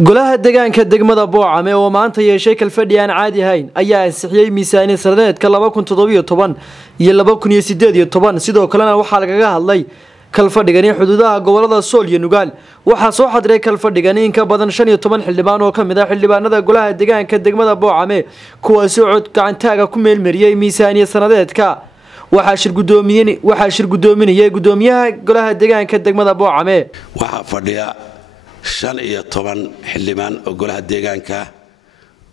golaha deegaanka degmada Boocame oo maanta yeeshay kalfadhi aan caadi ahayn ayaa ansixiyay miisaaniyad sanadeedka 2017 iyo 2018 sidoo kalena waxaa lagaga hadlay kalfadhigani xuduudaha gobolada Sool iyo Nugaal waxaa soo xadray kalfadhigani in ka badan 15 xildhibaan oo kamid ah xildhibaanada golaha deegaanka degmada Boocame kuwaas oo cod gacantaaga ku meelmariyay miisaaniyad sanadeedka waxaa shir gudoominayay gudoomiyaha golaha deegaanka degmada Boocame waxaa fadhiya 15 xildhibaan oo golaha deegaanka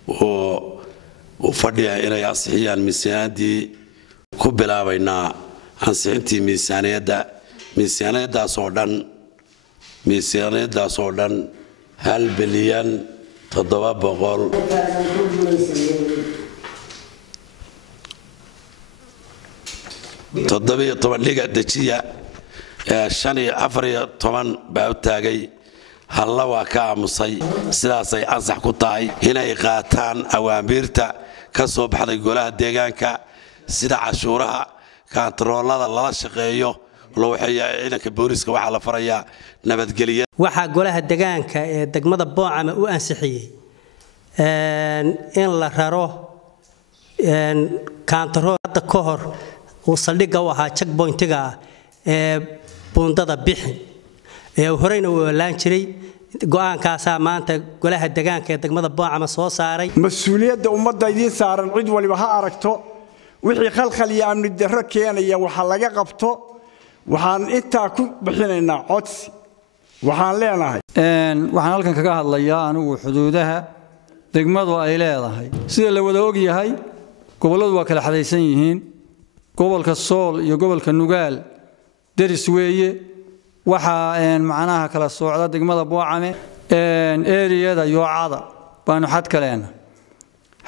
oo fadhiya inay ansixiyaan miisaaniyadii ku bilaabayna ansixintii miisaaniyadaas oo dhan 1 bilyan 700 liga dejiya 14 baa u taagay halla waa ka aamusay sidaasay ansax ku tahay inay qaataan awaamiirta ka soo baxday golaha deegaanka sida cashuuraha kantaroolada lala shaqeeyo loo waxay ciidanka booliska waxa la farayaa nabadgelyada waxa golaha deegaanka ee degmada Boocame u ansixiyay in la raro kantaroolada ka hor oo saldhigga waxa checkpointiga ee bundada bixin ee horeyna uu laan jiray go'aankaas maanta golaha deegaanka ee degmada Boocame soo saaray mas'uuliyadda ummadda idin saaran cid waliba ha aragto wixii khalkhal iyo amni darro keenaya waxa laga qabto waxaan intaa ku bixinaynaa codsi waxaan leenahay waxaan halkan kaga hadlayaa anigu xuduudaha degmadu ay leedahay sida la wada og yahay goboladu waa kala xadaysan yihiin gobolka Sool iyo gobolka Nugaal daris weeye waxa macnaha kala socda degmada Boocame area-da yoocada baanu xad kaleena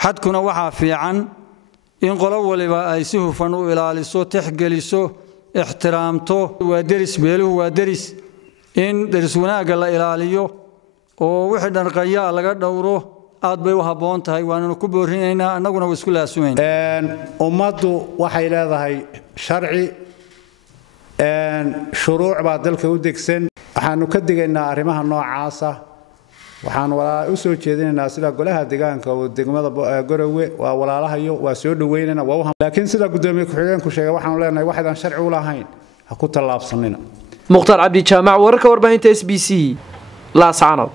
xadkuna waxa fiican in qolo waliba ay si hufan u ilaaliso tixgeliso ixtiraamto waa daris beeluhu waa daris in daris wanaaga la ilaaliyo oo wixii dhanqaya laga dhowro aad bay u haboon tahay waanu ku boorinaynaa annaguna isku laasumeyn ummaddu waxay leedahay sharci shuruuc baa dalka u degsan waxaanu ka digaynaa arrimaha noocaas ah waxaan u soo jeedinaynaa sida golaha deegaanka oo degmada Garowe waa walaalahayo waa soo dhaweynayna laakiin sida gudoomiye ku-xigeenku sheegay waxaan leenahay waxaan sharci u lahayn ha ku talaabsanina Mukhtaar Cabdi Jaamac wararka warbaahinta SBC la saano